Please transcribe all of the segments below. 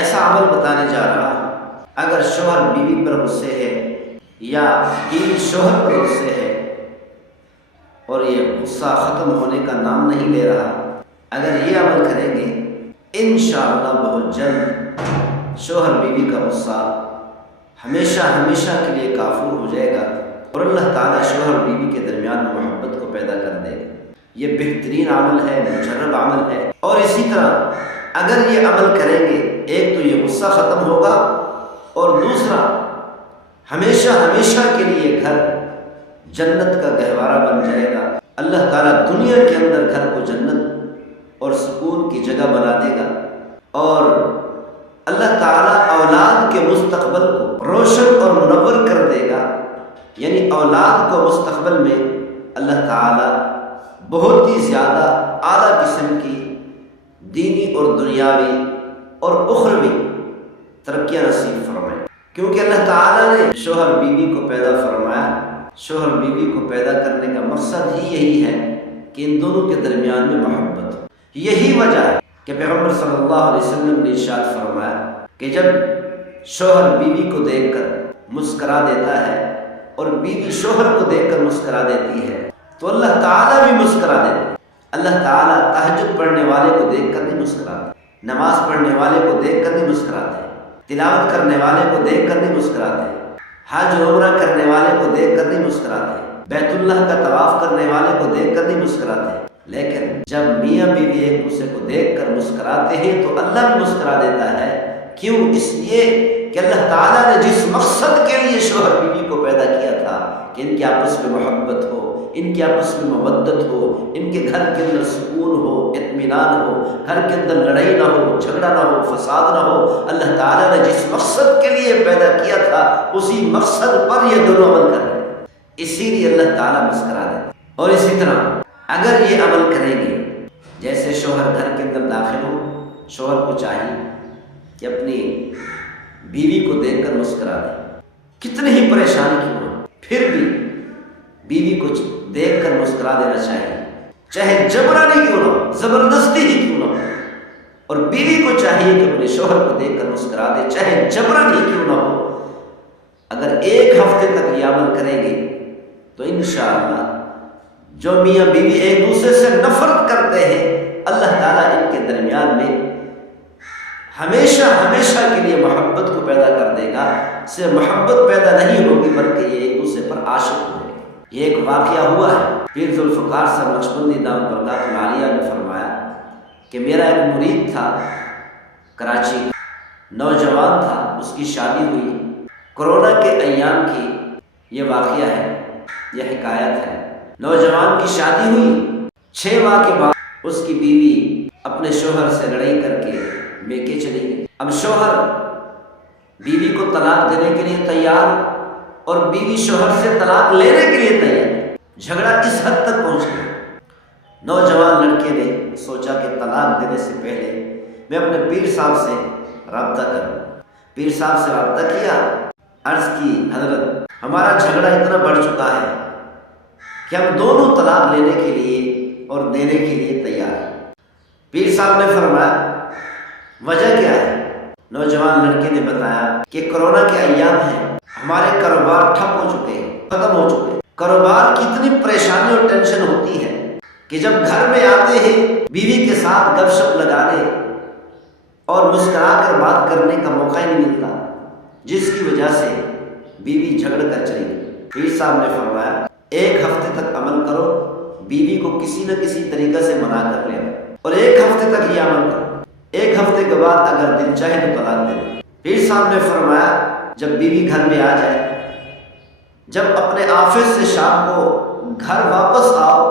ایسا عمل بتانے جا رہا ہوں، اگر شوہر بیوی پر غصے ہے یا بیوی شوہر پر غصے ہے اور یہ غصہ ختم ہونے کا نام نہیں لے رہا، اگر یہ عمل کریں گے انشاءاللہ بہت جلد شوہر بیوی کا غصہ ہمیشہ ہمیشہ کے لیے کافور ہو جائے گا اور اللہ تعالیٰ شوہر بیوی کے درمیان محبت کو پیدا کر دے گا۔ یہ بہترین عمل ہے، مجرب عمل ہے۔ اور اسی طرح اگر یہ عمل کریں گے، ایک تو یہ غصہ ختم ہوگا اور دوسرا ہمیشہ ہمیشہ کے لیے گھر جنت کا گہوارہ بن جائے گا۔ اللہ تعالیٰ دنیا کے اندر گھر کو جنت اور سکون کی جگہ بنا دے گا، اور اللہ تعالیٰ اولاد کے مستقبل کو روشن اور منور کر دے گا۔ یعنی اولاد کو مستقبل میں اللہ تعالیٰ بہت ہی زیادہ اعلیٰ قسم کی دینی اور دنیاوی اور اخروی ترقیاں نصیب فرمائے، کیونکہ اللہ تعالیٰ نے شوہر بیوی کو پیدا فرمایا۔ شوہر بیوی کو پیدا کرنے کا مقصد ہی یہی ہے کہ ان دونوں کے درمیان میں محبت ہو۔ یہی وجہ ہے کہ پیغمبر صلی اللہ علیہ وسلم نے ارشاد فرمایا کہ جب شوہر بیوی کو دیکھ کر مسکرا دیتا ہے اور بیوی شوہر کو دیکھ کر مسکرا دیتی ہے تو اللہ تعالیٰ بھی مسکرا دیتا ہے۔ اللہ تعالیٰ تہجد پڑھنے والے کو دیکھ کر نہیں مسکراتے، نماز پڑھنے والے کو دیکھ کر نہیں مسکراتے، تلاوت کرنے والے کو دیکھ کر نہیں مسکراتے، حج عمرہ کرنے والے کو دیکھ کر نہیں مسکراتے، بیت اللہ کا طواف کرنے والے کو دیکھ کر نہیں مسکراتے۔ لیکن جب میاں بیوی ایک دوسرے کو دیکھ کر مسکراتے ہیں تو اللہ بھی مسکرا دیتا ہے۔ کیوں؟ اس لیے کہ اللہ تعالیٰ نے جس مقصد کے لیے شوہر بیوی کو پیدا کیا تھا کہ ان کے آپس میں محبت ہو، ان کے آپس میں مودت ہو، ان کے گھر کے اندر سکون ہو، اطمینان ہو، گھر کے اندر لڑائی نہ ہو، جھگڑا نہ ہو، فساد نہ ہو، اللہ تعالیٰ نے جس مقصد کے لیے پیدا کیا تھا اسی مقصد پر یہ دونوں عمل کر رہے ہیں، اسی لیے اللہ تعالیٰ مسکرا دے۔ اور اسی طرح اگر یہ عمل کریں گے، جیسے شوہر گھر کے اندر داخل ہو، شوہر کو چاہیے کہ اپنی بیوی کو دیکھ کر مسکرا دے، کتنی ہی پریشانی کیوں ہو پھر بھی بیوی کو دیکھ کر مسکرا دینا چاہیے، چاہے جبرانی کیوں نہ ہو، زبردستی ہی کیوں نہ ہو۔ اور بیوی کو چاہیے کہ اپنے شوہر کو دیکھ کر مسکرا دے، چاہے جبرانی کیوں نہ ہو۔ اگر ایک ہفتے تک یہ عمل کریں گے تو انشاءاللہ جو میاں بیوی ایک دوسرے سے نفرت کرتے ہیں اللہ تعالیٰ ان کے درمیان میں ہمیشہ ہمیشہ کے لیے محبت کو پیدا کر دے گا۔ صرف محبت پیدا نہیں ہوگی بلکہ یہ ایک دوسرے پر عاشق ہوں گے۔ یہ ایک واقعہ ہوا ہے، پیر ذوالفقار صاحب نقشبندی دامت برکاتہ العالیہ نے فرمایا کہ میرا ایک مرید تھا کراچی کا، نوجوان تھا، اس کی شادی ہوئی، کورونا کے ایام کی یہ واقعہ ہے، یہ حکایت ہے۔ نوجوان کی شادی ہوئی، 6 ماہ کے بعد اس کی بیوی اپنے شوہر سے لڑائی کر کے میکے چلی گئی۔ اب شوہر بیوی کو طلاق دینے کے لیے تیار اور بیوی شوہر سے طلاق لینے کے لیے تیار، جھگڑا اس حد تک پہنچ گیا۔ نوجوان لڑکے نے سوچا کہ طلاق دینے سے پہلے میں اپنے پیر صاحب سے رابطہ کروں۔ پیر صاحب سے رابطہ کیا، عرض کی حضرت ہمارا جھگڑا اتنا بڑھ چکا ہے کہ ہم دونوں طلاق لینے کے لیے اور دینے کے لیے تیار ہیں۔ پیر صاحب نے فرمایا وجہ کیا ہے؟ نوجوان لڑکے نے بتایا کہ کورونا کے ایام ہیں، ہمارے کاروبار ٹھپ ہو چکے ہیں، ختم ہو چکے ہیں، کاروبار کی اتنی پریشانی اور ٹینشن ہوتی ہے کہ جب گھر میں آتے ہیں بیوی کے ساتھ گپ شپ لگانے اور مسکرا کر بات کرنے کا موقع ہی نہیں ملتا، جس کی وجہ سے بیوی جھگڑ کر چلی گئی۔ پیر صاحب نے فرمایا 1 ہفتے تک عمل کرو، بیوی کو کسی نہ کسی طریقے سے منا کر لے اور 1 ہفتے تک یہ عمل کرو، 1 ہفتے کے بعد اگر دل چاہے تو طلاق دے دو۔ پیر صاحب نے فرمایا جب بیوی گھر میں آ جائے، جب اپنے آفس سے شام کو گھر واپس آؤ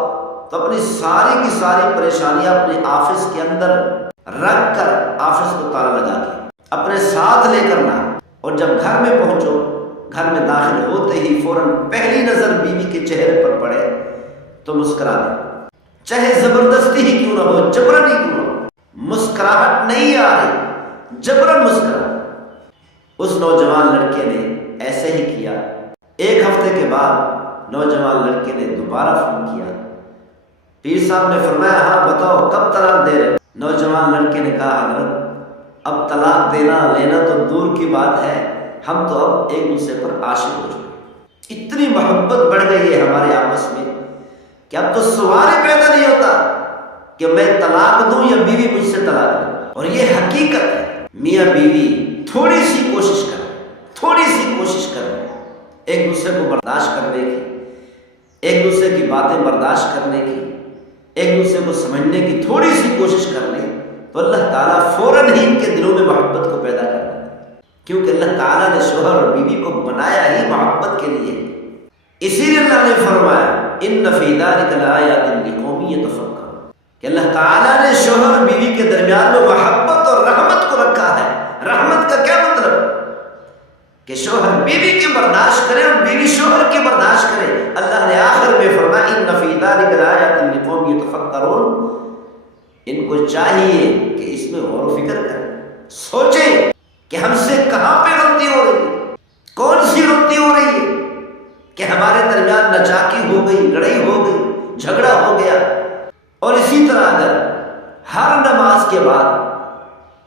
تو اپنی ساری کی ساری پریشانیاں اپنے آفس کے اندر رکھ کر آفس کو تالا لگا کے اپنے ساتھ لے کر نہ، اور جب گھر میں پہنچو، گھر میں داخل ہوتے ہی فوراً پہلی نظر بیوی کے چہرے پر پڑے تو مسکرا دے، چاہے زبردستی ہی کیوں نہ ہو، جبرن ہی کیوں نہ ہو، مسکراہٹ نہیں آ رہی، جبرن مسکرا۔ اس نوجوان لڑکے نے ایسے ہی کیا۔ 1 ہفتے کے بعد نوجوان لڑکے نے دوبارہ فون کیا، پیر صاحب نے فرمایا ہاں بتاؤ کب طلاق دے رہے؟ نوجوان لڑکے نے کہا حضرت اب طلاق دینا لینا تو دور کی بات ہے، ہم تو اب ایک دوسرے پر عاشق ہو چکے، اتنی محبت بڑھ گئی ہے ہمارے آپس میں کہ اب تو سوال ہی پیدا نہیں ہوتا کہ میں طلاق دوں یا بیوی مجھ سے طلاق دوں۔ اور یہ حقیقت ہے، میاں بیوی تھوڑی سی کوشش کریں ایک دوسرے کو برداشت کرنے کی، ایک دوسرے کی باتیں برداشت کرنے کی، ایک دوسرے کو سمجھنے کی تھوڑی سی کوشش کر لیں تو اللہ تعالیٰ فوراً ہی ان کے دلوں میں محبت کو پیدا کر دیتا ہے، کیونکہ اللہ تعالیٰ نے شوہر اور بیوی کو بنایا ہی محبت کے لیے۔ اسی لیے اللہ نے فرمایا ان فی ذلک لآیات لقوم یتفکرون، کہ اللہ تعالیٰ نے شوہر اور بیوی کے درمیان میں محبت اور رحمت کو رکھا ہے۔ رحمت کا کیا مطلب؟ کہ شوہر بیوی کی برداشت کرے اور بیوی شوہر کی برداشت کرے۔ اللہ نے آخر میں فرمایا ان فی ذلک لآیات لقوم یتفکرون، ان کو چاہیے کہ اس میں غور و فکر کریں، سوچیں کہ ہم سے کہاں پہ غلطی ہو رہی ہے، کون سی غلطی ہو رہی ہے کہ ہمارے درمیان نچاکی ہو گئی، لڑائی ہو گئی، جھگڑا ہو گیا۔ اور اسی طرح اگر ہر نماز کے بعد،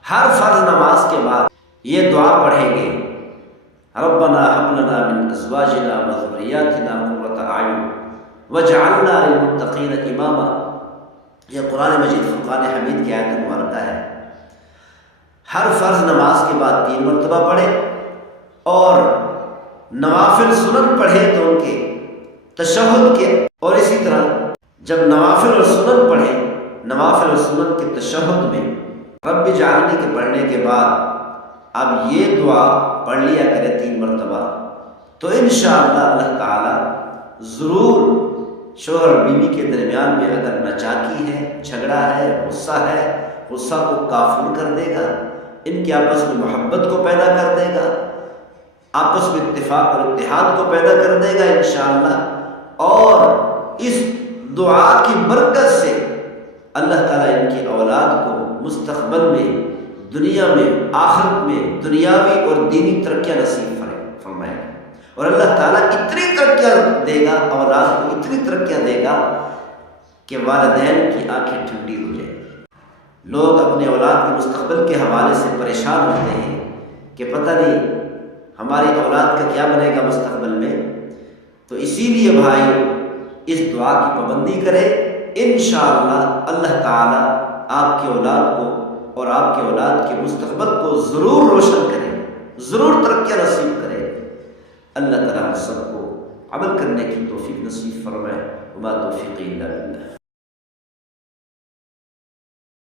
ہر فرض نماز کے بعد یہ دعا پڑھیں گے ربنا هب لنا من ازواجنا وذرياتنا قرة اعین واجعلنا للمتقین اماما، یہ قرآن مجید فرقان حمید کی آیت مبارکہ ہے۔ ہر فرض نماز کے بعد 3 مرتبہ پڑھے اور نوافل سنن پڑھے تو ان کے تشہد کے، اور اسی طرح جب نوافل اور سنن پڑھے، نوافل اور سنن کے تشہد میں رب اجعلنی کے پڑھنے کے بعد اب یہ دعا پڑھ لیا کرے 3 مرتبہ، تو انشاءاللہ اللہ تعالی ضرور شوہر اور بیوی کے درمیان میں اگر نچاکی ہے، جھگڑا ہے، غصہ کو کافور کر دے گا، ان کے آپس میں محبت کو پیدا کر دے گا، آپس میں اتفاق اور اتحاد کو پیدا کر دے گا انشاءاللہ۔ اور اس دعا کی برکت سے اللہ تعالیٰ ان کی اولاد کو مستقبل میں، دنیا میں، آخرت میں دنیاوی اور دینی ترقیاں نصیب فرمائے گا، اور اللہ تعالیٰ اتنی ترقیاں دے گا، اولاد کو اتنی ترقیاں دے گا کہ والدین کی آنکھیں ٹھنڈی ہو جائیں۔ لوگ اپنے اولاد کے مستقبل کے حوالے سے پریشان ہوتے ہیں کہ پتہ نہیں ہماری اولاد کا کیا بنے گا مستقبل میں، تو اسی لیے بھائی اس دعا کی پابندی کرے، انشاءاللہ اللہ تعالیٰ آپ کی اولاد کو اور آپ کے اولاد کے مستقبل کو ضرور روشن کرے، ضرور ترقیاں نصیب کرے۔ اللہ تعالیٰ ہم سب کو عمل کرنے کی توفیق نصیب فرمائے۔ وما توفیقی الا باللہ۔